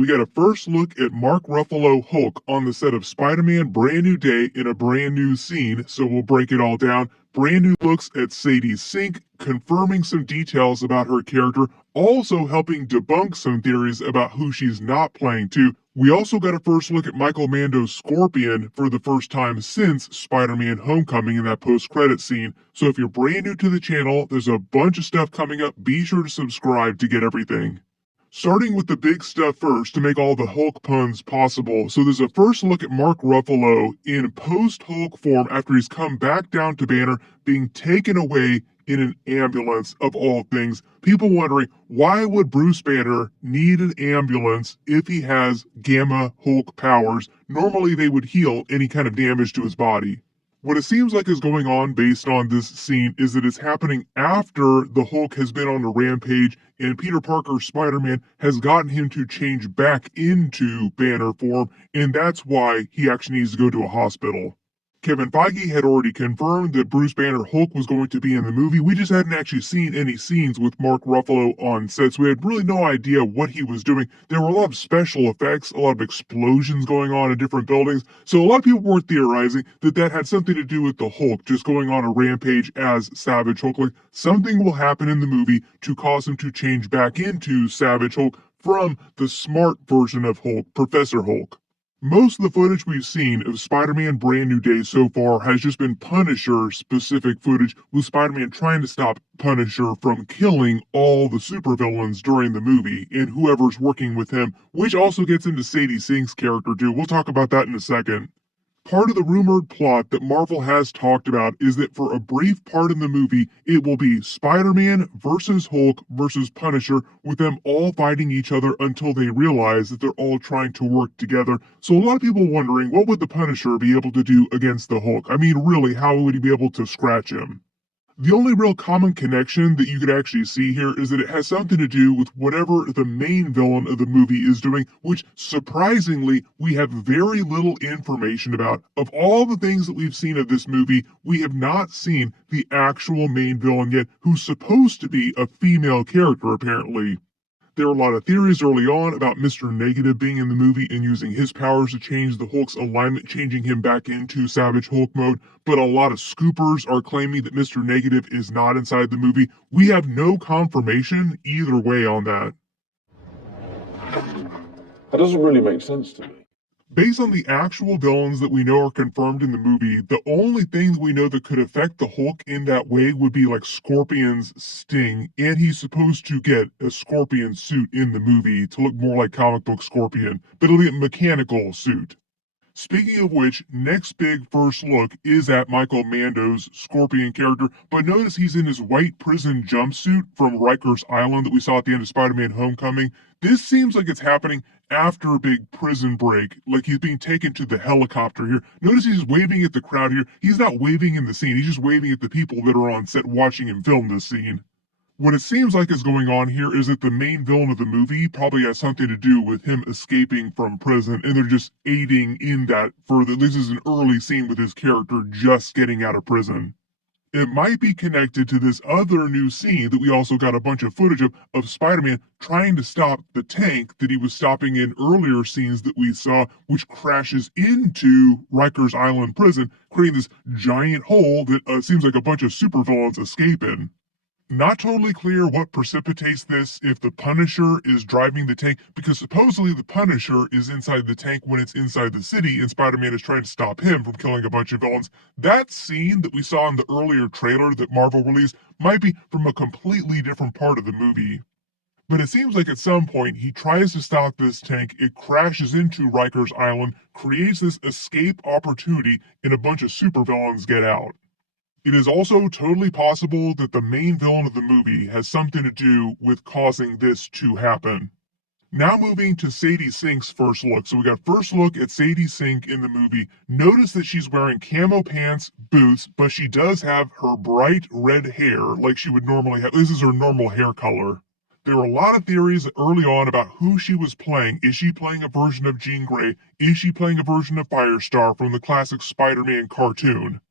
We got a first look at Mark Ruffalo Hulk on the set of Spider-Man Brand New Day in a brand new scene, so we'll break it all down. Brand new looks at Sadie Sink, confirming some details about her character, also helping debunk some theories about who she's not playing too. We also got a first look at Michael Mando Scorpion for the first time since Spider-Man Homecoming in that post-credit scene. So if you're brand new to the channel, there's a bunch of stuff coming up. Be sure to subscribe to get everything. Starting with the big stuff first to make all the Hulk puns possible. So there's a first look at Mark Ruffalo in post-Hulk form after he's come back down to Banner, being taken away in an ambulance of all things. People wondering, why would Bruce Banner need an ambulance if he has Gamma Hulk powers? Normally they would heal any kind of damage to his body. What it seems like is going on based on this scene is that it's happening after the Hulk has been on a rampage and Peter Parker's Spider-Man has gotten him to change back into Banner form, and that's why he actually needs to go to a hospital. Kevin Feige had already confirmed that Bruce Banner Hulk was going to be in the movie. We just hadn't actually seen any scenes with Mark Ruffalo on set, so we had really no idea what he was doing. There were a lot of special effects, a lot of explosions going on in different buildings, so a lot of people were theorizing that that had something to do with the Hulk just going on a rampage as Savage Hulk. Like something will happen in the movie to cause him to change back into Savage Hulk from the smart version of Hulk, Professor Hulk. Most of the footage we've seen of Spider-Man Brand New Day so far has just been Punisher-specific footage, with Spider-Man trying to stop Punisher from killing all the supervillains during the movie, and whoever's working with him, which also gets into Sadie Sink's character too. We'll talk about that in a second. Part of the rumored plot that Marvel has talked about is that for a brief part in the movie, it will be Spider-Man versus Hulk versus Punisher, with them all fighting each other until they realize that they're all trying to work together. So a lot of people wondering, what would the Punisher be able to do against the Hulk? I mean, really, how would he be able to scratch him? The only real common connection that you could actually see here is that it has something to do with whatever the main villain of the movie is doing, which surprisingly we have very little information about. Of all the things that we've seen of this movie, we have not seen the actual main villain yet, who's supposed to be a female character apparently. There were a lot of theories early on about Mr. Negative being in the movie and using his powers to change the Hulk's alignment, changing him back into Savage Hulk mode, but a lot of scoopers are claiming that Mr. Negative is not inside the movie. We have no confirmation either way on that. That doesn't really make sense to me. Based on the actual villains that we know are confirmed in the movie, the only thing that we know that could affect the Hulk in that way would be like Scorpion's sting, and he's supposed to get a Scorpion suit in the movie to look more like comic book Scorpion, but it'll be a mechanical suit. Speaking of which, next big first look is at Michael Mando's Scorpion character, but notice he's in his white prison jumpsuit from Rikers Island that we saw at the end of Spider-Man Homecoming. This seems like it's happening after a big prison break, like he's being taken to the helicopter here. Notice he's waving at the crowd here. He's not waving in the scene, he's just waving at the people that are on set watching him film this scene. What it seems like is going on here is that the main villain of the movie probably has something to do with him escaping from prison, and they're just aiding in that further. This is an early scene with his character just getting out of prison. It might be connected to this other new scene that we also got a bunch of footage of Spider-Man trying to stop the tank that he was stopping in earlier scenes that we saw, which crashes into Rikers Island prison, creating this giant hole that seems like a bunch of supervillains escape in. Not totally clear what precipitates this, if the Punisher is driving the tank, because supposedly the Punisher is inside the tank when it's inside the city and Spider-Man is trying to stop him from killing a bunch of villains. That scene that we saw in the earlier trailer that Marvel released might be from a completely different part of the movie. But it seems like at some point he tries to stop this tank, it crashes into Rikers Island, creates this escape opportunity, and a bunch of supervillains get out. It is also totally possible that the main villain of the movie has something to do with causing this to happen. Now moving to Sadie Sink's first look. So we got first look at Sadie Sink in the movie. Notice that she's wearing camo pants, boots, but she does have her bright red hair like she would normally have. This is her normal hair color. There were a lot of theories early on about who she was playing. Is she playing a version of Jean Grey? Is she playing a version of Firestar from the classic Spider-Man cartoon?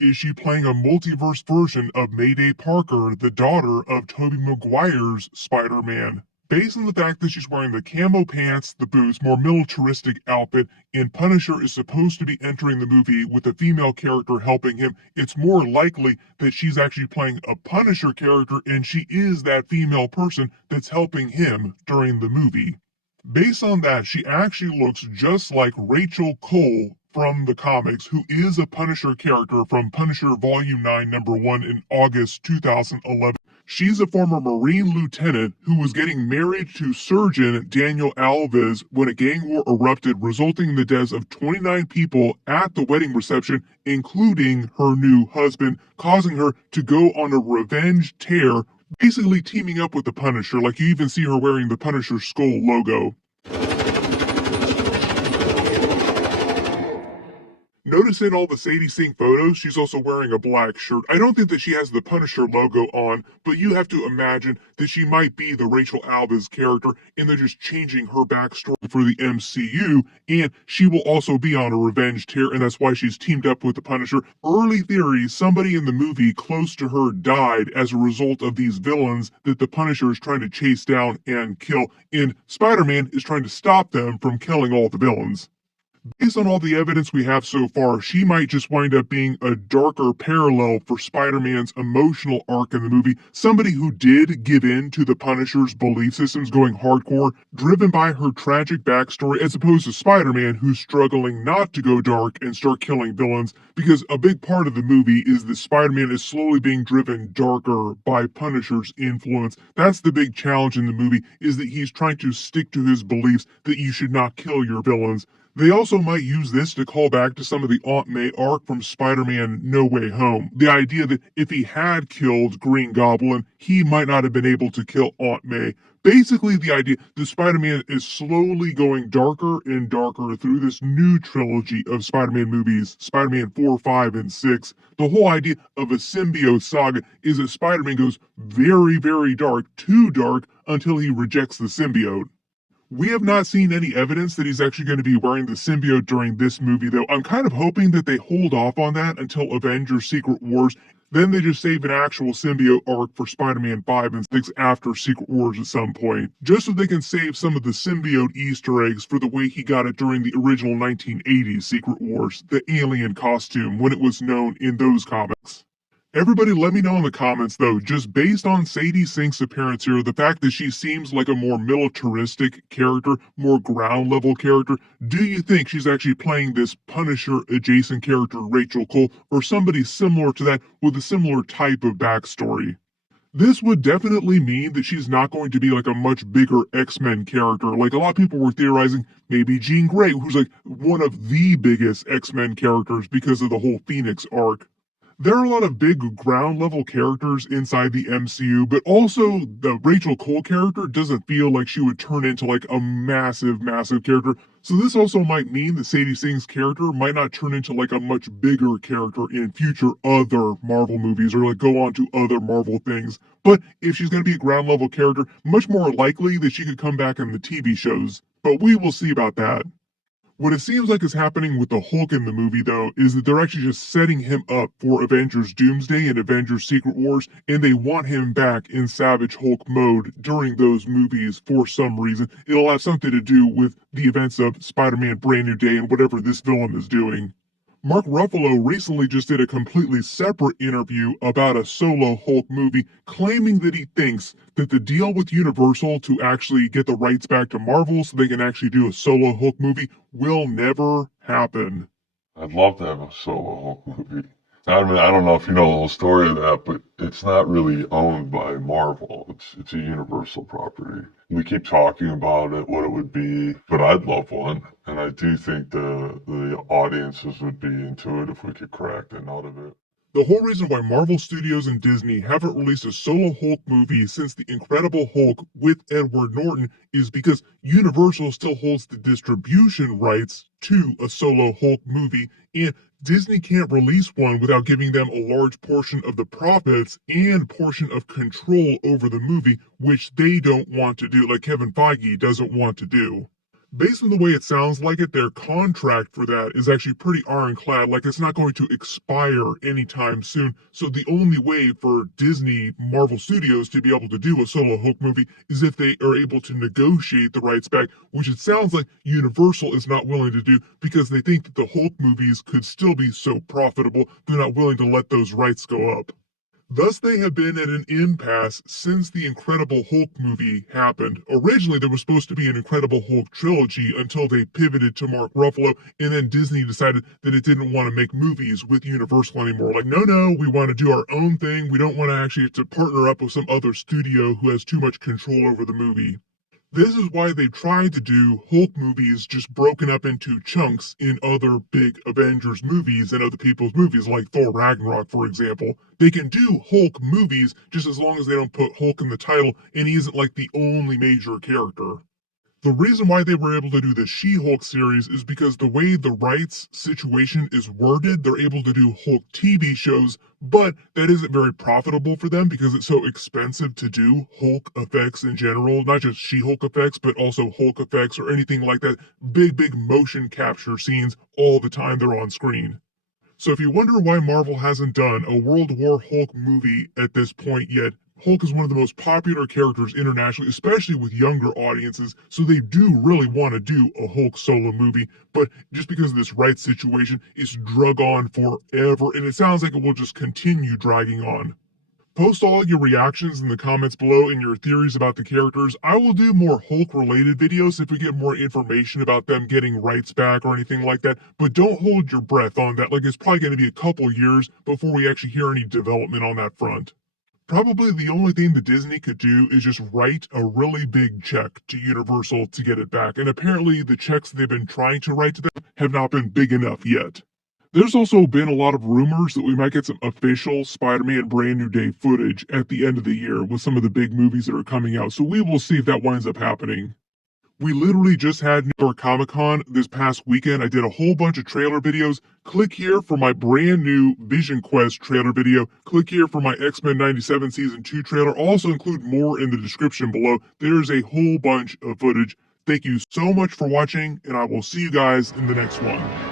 Is she playing a multiverse version of Mayday Parker, the daughter of Tobey Maguire's Spider-Man? Based on the fact that she's wearing the camo pants, the boots, more militaristic outfit, and Punisher is supposed to be entering the movie with a female character helping him, it's more likely that she's actually playing a Punisher character and she is that female person that's helping him during the movie. Based on that, she actually looks just like Rachel Cole from the comics, who is a Punisher character from Punisher Volume 9, Number 1 in August 2011. She's a former Marine lieutenant who was getting married to Surgeon Daniel Alves when a gang war erupted, resulting in the deaths of 29 people at the wedding reception, including her new husband, causing her to go on a revenge tear, basically teaming up with the Punisher. Like, you even see her wearing the Punisher skull logo. Notice in all the Sadie Sink photos, she's also wearing a black shirt. I don't think that she has the Punisher logo on, but you have to imagine that she might be the Rachel Alves character, and they're just changing her backstory for the MCU, and she will also be on a revenge tear, and that's why she's teamed up with the Punisher. Early theories, somebody in the movie close to her died as a result of these villains that the Punisher is trying to chase down and kill, and Spider-Man is trying to stop them from killing all the villains. Based on all the evidence we have so far, she might just wind up being a darker parallel for Spider-Man's emotional arc in the movie. Somebody who did give in to the Punisher's belief systems going hardcore, driven by her tragic backstory, as opposed to Spider-Man who's struggling not to go dark and start killing villains, because a big part of the movie is that Spider-Man is slowly being driven darker by Punisher's influence. That's the big challenge in the movie, is that he's trying to stick to his beliefs that you should not kill your villains. They also might use this to call back to some of the Aunt May arc from Spider-Man No Way Home. The idea that if he had killed Green Goblin, he might not have been able to kill Aunt May. Basically, the idea that Spider-Man is slowly going darker and darker through this new trilogy of Spider-Man movies, Spider-Man 4, 5, and 6. The whole idea of a symbiote saga is that Spider-Man goes very, very dark, too dark, until he rejects the symbiote. We have not seen any evidence that he's actually going to be wearing the symbiote during this movie, though. I'm kind of hoping that they hold off on that until Avengers Secret Wars. Then they just save an actual symbiote arc for Spider-Man 5 and 6 after Secret Wars at some point, just so they can save some of the symbiote Easter eggs for the way he got it during the original 1980s Secret Wars, the alien costume, when it was known in those comics. Everybody let me know in the comments though, just based on Sadie Sink's appearance here, the fact that she seems like a more militaristic character, more ground level character, do you think she's actually playing this Punisher adjacent character Rachel Cole, or somebody similar to that with a similar type of backstory? This would definitely mean that she's not going to be like a much bigger X-Men character. Like, a lot of people were theorizing maybe Jean Grey, who's like one of the biggest X-Men characters because of the whole Phoenix arc. There are a lot of big ground level characters inside the MCU, but also the Rachel Cole character doesn't feel like she would turn into like a massive, massive character. So this also might mean that Sadie Sink's character might not turn into like a much bigger character in future other Marvel movies or like go on to other Marvel things. But if she's going to be a ground level character, much more likely that she could come back in the TV shows. But we will see about that. What it seems like is happening with the Hulk in the movie, though, is that they're actually just setting him up for Avengers Doomsday and Avengers Secret Wars, and they want him back in Savage Hulk mode during those movies for some reason. It'll have something to do with the events of Spider-Man Brand New Day and whatever this villain is doing. Mark Ruffalo recently just did a completely separate interview about a solo Hulk movie, claiming that he thinks that the deal with Universal to actually get the rights back to Marvel so they can actually do a solo Hulk movie will never happen. I'd love to have a solo Hulk movie. I mean, I don't know if you know the whole story of that, but it's not really owned by Marvel. It's a Universal property. We keep talking about it, what it would be, but I'd love one. And I do think the audiences would be into it if we could crack the nut of it. The whole reason why Marvel Studios and Disney haven't released a solo Hulk movie since The Incredible Hulk with Edward Norton is because Universal still holds the distribution rights to a solo Hulk movie, and Disney can't release one without giving them a large portion of the profits and portion of control over the movie, which they don't want to do, like Kevin Feige doesn't want to do. Based on the way it sounds like it, their contract for that is actually pretty ironclad. Like it's not going to expire anytime soon. So the only way for Disney Marvel Studios to be able to do a solo Hulk movie is if they are able to negotiate the rights back, which it sounds like Universal is not willing to do because they think that the Hulk movies could still be so profitable, they're not willing to let those rights go up. Thus, they have been at an impasse since the Incredible Hulk movie happened. Originally, there was supposed to be an Incredible Hulk trilogy until they pivoted to Mark Ruffalo, and then Disney decided that it didn't want to make movies with Universal anymore. Like, no, we want to do our own thing. We don't want to actually have to partner up with some other studio who has too much control over the movie. This is why they tried to do Hulk movies just broken up into chunks in other big Avengers movies and other people's movies, like Thor Ragnarok, for example. They can do Hulk movies just as long as they don't put Hulk in the title and he isn't like the only major character. The reason why they were able to do the She-Hulk series is because the way the rights situation is worded, they're able to do Hulk TV shows, but that isn't very profitable for them because it's so expensive to do Hulk effects in general, not just She-Hulk effects, but also Hulk effects or anything like that. Big motion capture scenes all the time they're on screen. So if you wonder why Marvel hasn't done a World War Hulk movie at this point yet, Hulk is one of the most popular characters internationally, especially with younger audiences, so they do really want to do a Hulk solo movie, but just because of this rights situation, it's drug on forever, and it sounds like it will just continue dragging on. Post all your reactions in the comments below and your theories about the characters. I will do more Hulk related videos if we get more information about them getting rights back or anything like that, but don't hold your breath on that. Like it's probably going to be a couple years before we actually hear any development on that front. Probably the only thing that Disney could do is just write a really big check to Universal to get it back, and apparently the checks they've been trying to write to them have not been big enough yet. There's also been a lot of rumors that we might get some official Spider-Man Brand New Day footage at the end of the year with some of the big movies that are coming out, so we will see if that winds up happening. We literally just had New York Comic Con this past weekend. I did a whole bunch of trailer videos. Click here for my brand new Vision Quest trailer video. Click here for my X-Men 97 Season 2 trailer. I'll also include more in the description below. There's a whole bunch of footage. Thank you so much for watching, and I will see you guys in the next one.